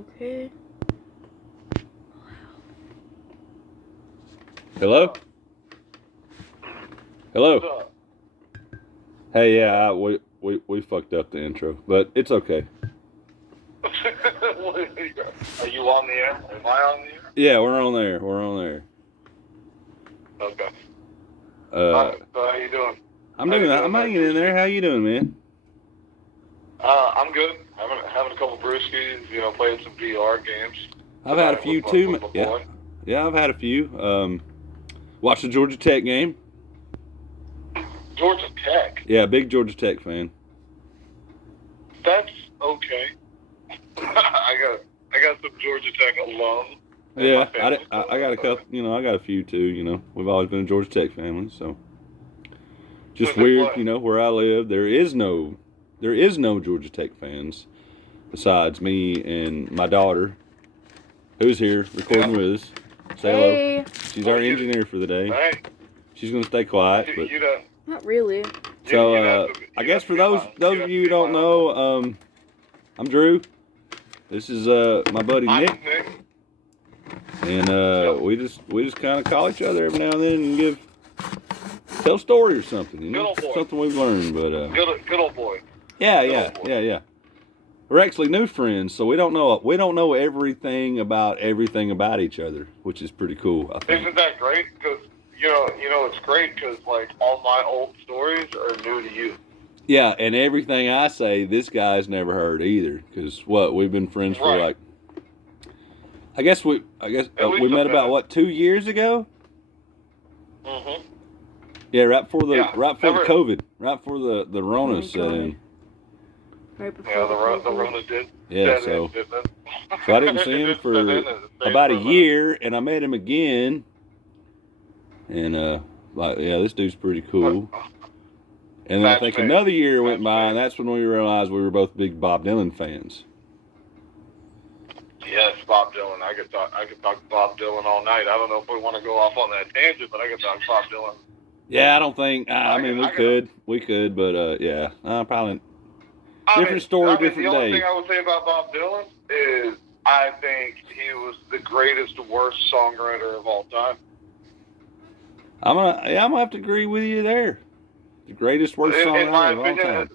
Okay. Hello? Hello? What's up? Hey, yeah, we fucked up the intro, but it's okay. Are you on the air? Am I on the air? Yeah, we're on there. We're on there. Okay. Uh, So how you doing? I'm How you doing. doing I'm there, hanging in there. Brewski? How you doing, man? I'm good. Having a couple brewskis. Playing some VR games. I've had a tonight few with too. my Yeah, boy. yeah, I've had a few. Watched the Georgia Tech game. Georgia Tech. Yeah, big Georgia Tech fan. That's okay. I got some Georgia Tech alum. in Yeah, my family, I got a couple. I got a few too. We've always been a Georgia Tech family, so just Who's they weird. play? Where I live, there is no Georgia Tech fans besides me and my daughter, who's here recording with us. Say hello. Hey. She's our engineer for the day. Hey, She's gonna stay quiet, but you don't. Not really. so you'd have to- I you'd guess have for to be those my- of you'd have you to who be don't my know, I'm Drew. This is my buddy I'm Nick, Nick. and Yep. we just kind of call each other every now and then and tell a story or something, Good old boy. something we've learned. But Good old boy. yeah, Good yeah, old boy. yeah. We're actually new friends, so we don't know everything about each other, which is pretty cool. I think. Isn't that great? Because it's great because like all my old stories are new to you. Yeah, and everything I say, this guy's never heard either. Because we've been friends for Right. like, I guess we least we a met about minute. 2 years ago. Mm-hmm. Yeah, right before the Yeah, right before never- the COVID, right before the Rona Oh my set in. God. Right before Yeah, the COVID. Rona did. Yeah, set so in, didn't it? so I didn't see It him did for set in and it stayed about for a minute. year, and I met him again. And this dude's pretty cool. And then I Match think made. another year went Match by, and made. that's when we realized we were both big Bob Dylan fans. Yes, Bob Dylan. I could talk Bob Dylan all night. I don't know if we want to go off on that tangent, but I could talk Bob Dylan. Yeah, I don't think. I mean, I we could, but yeah, probably. I Different mean, story, I mean, different the only day. thing I would say about Bob Dylan is I think he was the greatest, worst songwriter of all time. I'm gonna have to agree with you there. The greatest worst In my songwriter of all opinion, time.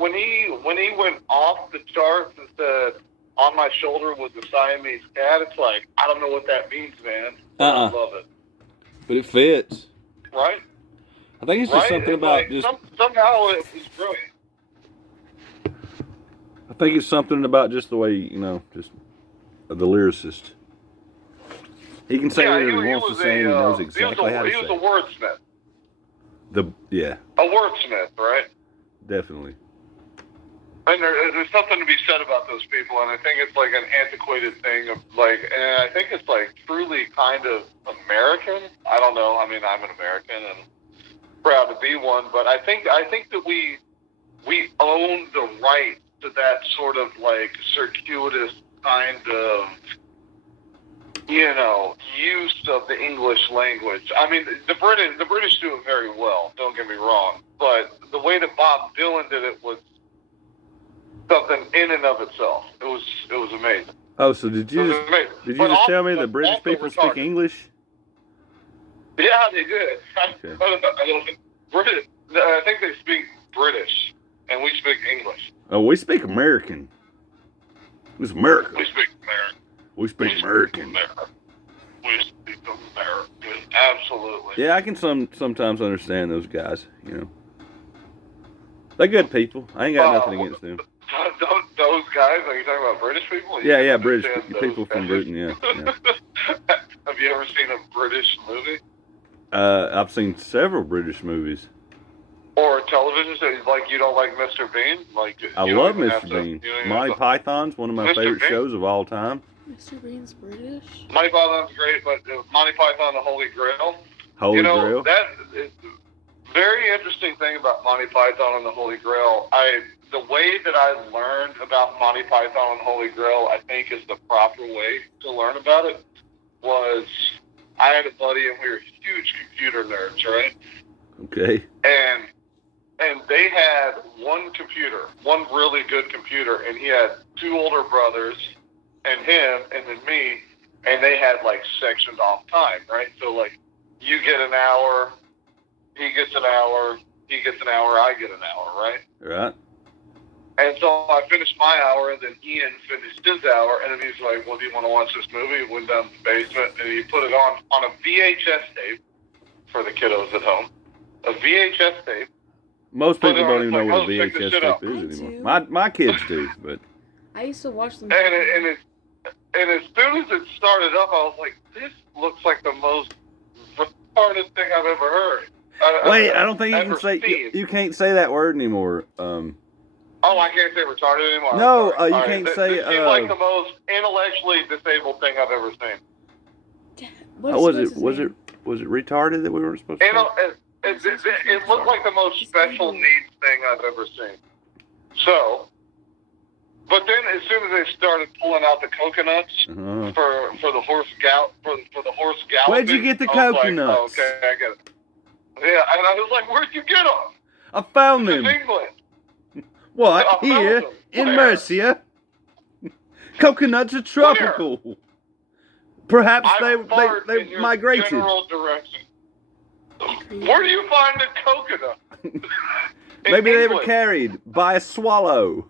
when he went off the charts and said, "On my shoulder was the Siamese cat," it's like I don't know what that means, man. But I love it. But it fits. Right? I think it's just something It's about like, just. somehow it was brilliant. I think it's something about just the way just the lyricist. He can say whatever he wants to say, and he knows exactly how to say He was a it. wordsmith. A wordsmith, right? Definitely. And there's something to be said about those people, and I think it's like an antiquated thing of like, and I think it's like truly kind of American. I don't know. I mean, I'm an American and proud to be one, but I think that we own the right to that sort of like circuitous kind of use of the English language. I mean, the British do it very well. Don't get me wrong, but the way that Bob Dylan did it was something in and of itself. It was amazing. Oh, so did you just tell me that British people speak English? Yeah, they did. Okay. I think they speak British, and we speak English. Oh, we speak American. It's America. We speak American. We speak American. We speak American. Absolutely. Yeah, I can sometimes understand those guys. They're good people. I ain't got nothing against them. Those guys? Are you talking about British people? Yeah, British people guys? from Britain. Yeah. Have you ever seen a British movie I've seen several British movies. or television? So, like, you don't like Mr. Bean? Like, I you don't love even have Mr. to- Bean. you don't even Monty have to- Python's one of my Mr. favorite Bean? shows of all time. Mr. Bean's British. Monty Python's great, but Monty Python, the Holy Grail. Holy Grail. That is very interesting thing about Monty Python and the Holy Grail. The way that I learned about Monty Python and the Holy Grail, I think, is the proper way to learn about it. Was I had a buddy and we were huge computer nerds, right? Okay. And and they had one computer, one really good computer, and he had two older brothers, and him, and then me, and they had like sectioned off time, right? So like, you get an hour, he gets an hour, he gets an hour, I get an hour, right? Right. And so I finished my hour, and then Ian finished his hour, and then he's like, well, do you want to watch this movie? He went down to the basement, and he put it on a VHS tape for the kiddos at home. A VHS tape. Most people But don't even know like, what a oh, check this VHS shit tape out. is I anymore. do. My kids do, but I used to watch them. And as soon as it started up, I was like, this looks like the most retarded thing I've ever heard. wait, I don't think you ever can say seen. you can't say that word anymore. Oh, I can't say retarded anymore. No, I'm sorry. you All can't right. say, This seems like the most intellectually disabled thing I've ever seen. What's his name? Was it retarded that we weren't supposed to? It looked like the most special needs thing I've ever seen. So, but then as soon as they started pulling out the coconuts for the horse for the horse galloping, Where'd you get the I was coconuts? Like, oh, okay, I get it. Yeah, and I was like, where'd you get them? I found This is them. England. What? I found Here them. in Where? Mercia. Coconuts are tropical. Perhaps I'm far they in your migrated. general direction. Where do you find a coconut? In Maybe they were England. carried by a swallow.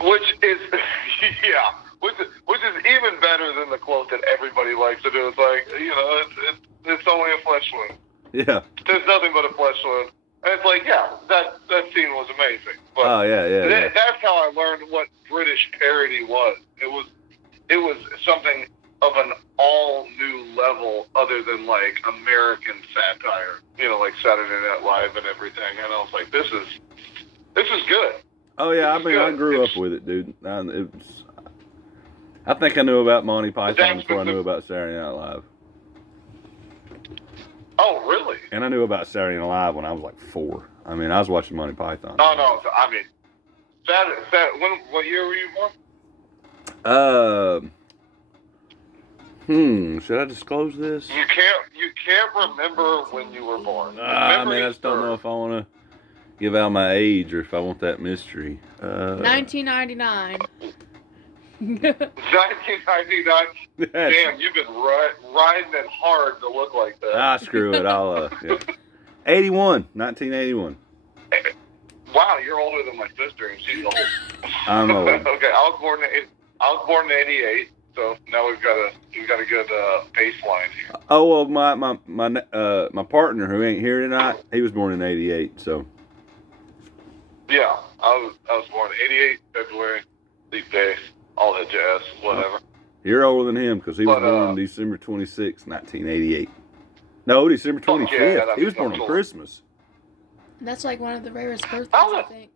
Which is, yeah, which is even better than the quote that everybody likes to do. It's like, you know, it's only a flesh wound. Yeah. There's nothing but a flesh wound. And it's like, yeah, that scene was amazing. But Oh yeah. that's how I learned what British parody was. It was something of an all new level other than like American satire. You know, like Saturday Night Live and everything. And I was like, this is good. Oh yeah. I mean, I Good. grew up with it, dude. I think I knew about Monty Python That's before I the- knew about Saturday Night Live. Oh, really? And I knew about Saturday Night Live when I was like 4. I mean, I was watching Monty Python. Oh, no. I mean, what year were you born? Should I disclose this? You can't remember when you were born. I mean, I just don't know if I want to give out my age or if I want that mystery. 1999. 1999. Damn, you've been riding it hard to look like that. Screw it. I'll, yeah. 1981. Wow, you're older than my sister, and she's old. I'm old. Okay, I was born in '88, so now we've got a good baseline here. Oh well, my partner who ain't here tonight, he was born in '88. So Yeah, I was born in '88, February, leap day, all that jazz, whatever. you're older than him because he was But, born December 26, 1988. No, December 25th. yeah, that'd he was be born on cool. Christmas. That's like one of the rarest birthdays, Oh. I think.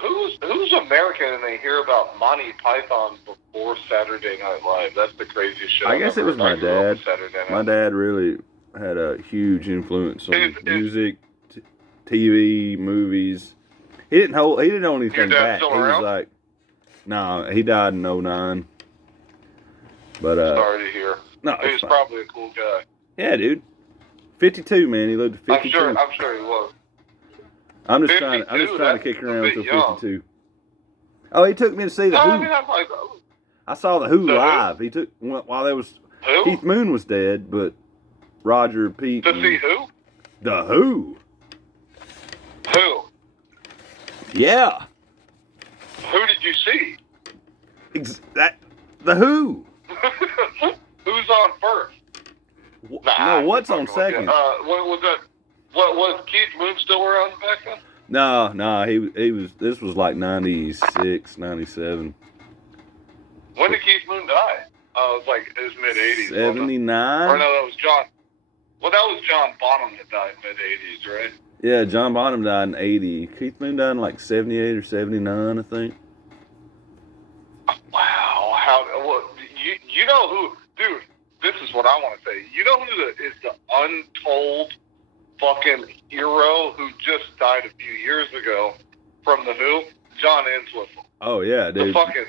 Who's American and they hear about Monty Python before Saturday Night Live? That's the craziest shit. I I've guess it ever was heard. my I grew up dad. with Saturday Night. My dad really had a huge influence on Is- music, TV, movies. He didn't own anything dad back. still He was around? like, no, he died in 09. But Sorry to hear. no, He it's was fine. probably a cool guy. Yeah, dude. 52, man. He lived to 52. I'm sure he was. I'm just trying to 52, kick that's around a bit until young. 52. Oh, he took me to see the No, Who. I mean, I'm like, oh, I saw the Who The Who? live. He took while there was who? Keith Moon was dead, but Roger, Pete, To and see who? the Who. Who? Yeah, Who did you see? the Who. Who's on first? Nah, No, what's on I'm fucking second? with you. What was that? What was Keith Moon still around back then? No, he was. This was like 96, 97, When did Keith Moon die? It was like his mid 80s. Or 79. no, that was John. Well, that was John Bonham that died mid 80s, right? Yeah, John Bonham died in 80. Keith Moon died in like 78 or 79, I think. Wow. Well, you know who, dude? This is what I want to say. You know who is the untold fucking hero who just died a few years ago from the Who? John Entwistle. Oh yeah, The dude. fucking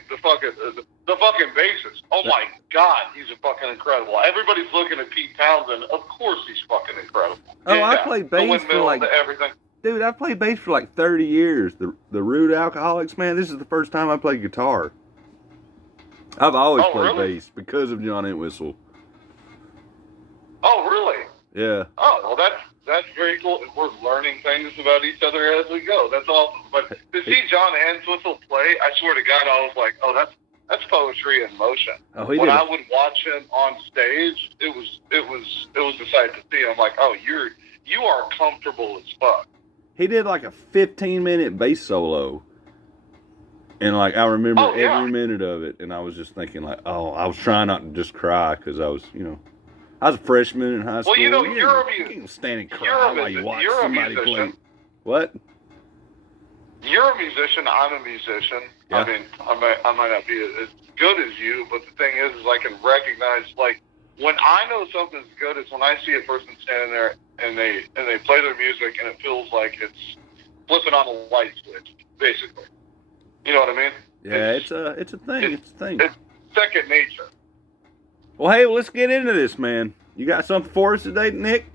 bassist. Oh my God, he's a fucking incredible. Everybody's looking at Pete Townsend. Of course, he's fucking incredible. Oh, I played bass for like everything. Dude, I've played bass for like 30 years. The Rude Alcoholics, man. This is the first time I played guitar. I've always played bass because of John Entwistle. Oh, really? Yeah. Oh, well, that's very cool. We're learning things about each other as we go. That's awesome. But to see John Entwistle play, I swear to God, I was like, oh, that's poetry in motion. Oh, when I would watch him on stage, it was a sight to see. I'm like, oh, you are comfortable as fuck. He did like a 15-minute bass solo. And like I remember every minute of it, and I was just thinking like, oh, I was trying not to just cry because I was, I was a freshman in high school. Well, you're a musician. You can't stand and cry while you watch somebody play. What? You're a musician. I'm a musician. Yeah. I mean, I might not be as good as you, but the thing is I can recognize, like, when I know something's good is when I see a person standing there and they play their music and it feels like it's flipping on a light switch, basically. You know what I mean? Yeah, it's a thing. It's a thing. It's second nature. Well, hey, let's get into this, man. You got something for us today, Nick?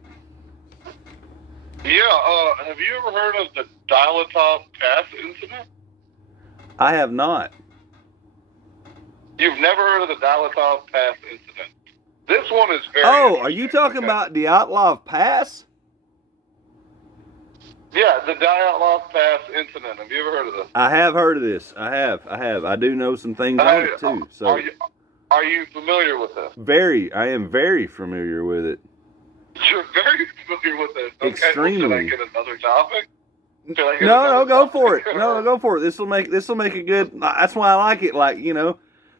Yeah. Have you ever heard of the Dilatov Pass incident? I have not. You've never heard of the Dilatov Pass incident? This one is very. Oh, are you talking about Dyatlov Pass? Yeah, the Dyatlov Pass incident. Have you ever heard of this? I have heard of this. I have. I do know some things on it too. So. Are you familiar with this? I am very familiar with it. You're very familiar with this. Okay, extremely. Well, should I get another topic? No, go for it. No, go for it. This will make a good. That's why I like it. Like,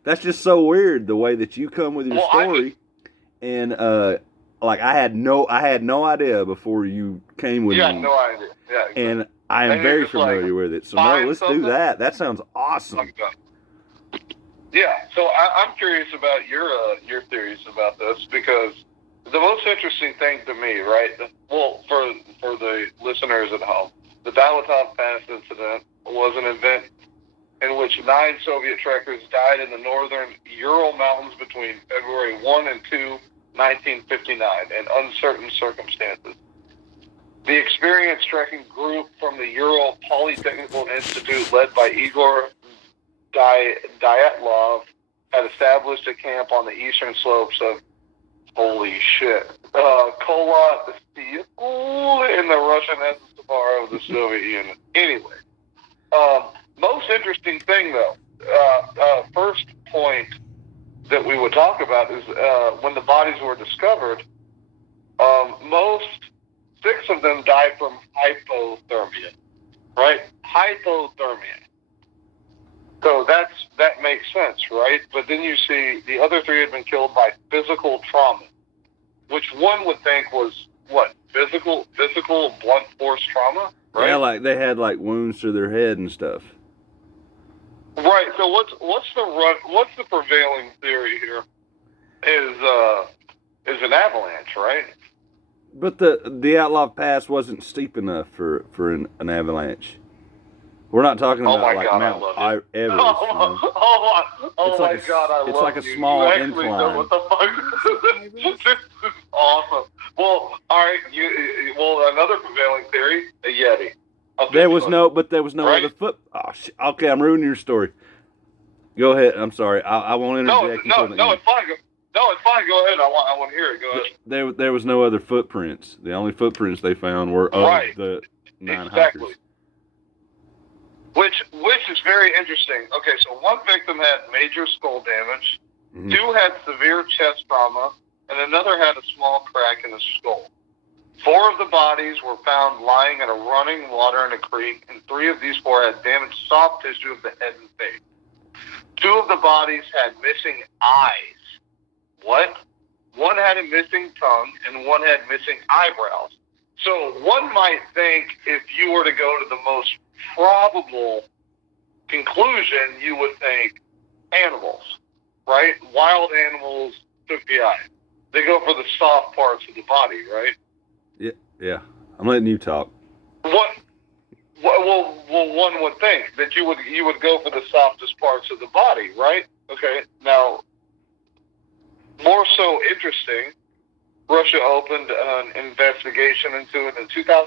that's just so weird the way that you come with your story. And like I had no idea before you came with me. You had no idea. Yeah. Exactly. And I am very familiar with it. So no, let's do that. That sounds awesome. Yeah. So I'm curious about your theories about this, because the most interesting thing to me, right? Well, for the listeners at home, the Dilatov Pass incident was an event in which 9 Soviet trekkers died in the northern Ural Mountains between February 1 and 2, 1959, in uncertain circumstances. The experienced trekking group from the Ural Polytechnical Institute, led by Igor Dyatlov, had established a camp on the eastern slopes of, holy shit, Kholat in the Russian SSR of the Soviet Union. Anyway, most interesting thing, though, first point that we would talk about is when the bodies were discovered, 6 of them died from hypothermia, right? Hypothermia. So that makes sense, right? But then you see the other 3 had been killed by physical trauma, which one would think was what? Physical blunt force trauma, right? Yeah, like they had like wounds to their head and stuff. Right. So what's the prevailing theory here? Is an avalanche, right? But the Dyatlov Pass wasn't steep enough for an avalanche. We're not talking about like Mount Everest. Oh my God, I love you. It's like a small incline. What the fuck? This is awesome. Well, all right. Another prevailing theory: a Yeti. There was no other foot. Oh shit. Okay, I'm ruining your story. Go ahead. I'm sorry. I won't interject. No, it's fine. No, it's fine. Go ahead. I want to hear it. Go ahead. There was no other footprints. The only footprints they found were of the 9 hikers. Which is very interesting. Okay, so 1 victim had major skull damage, 2 had severe chest trauma, and another had a small crack in the skull. 4 of the bodies were found lying in a running water in a creek, and 3 of these 4 had damaged soft tissue of the head and face. 2 of the bodies had missing eyes. What? 1 had a missing tongue, and 1 had missing eyebrows. So one might think, if you were to go to the most probable conclusion, you would think animals, right? Wild animals took the eye. They go for the soft parts of the body, right? Yeah. I'm letting you talk. What one would think that you would go for the softest parts of the body, right? Okay. Now, more so interesting, Russia opened an investigation into it in 2000.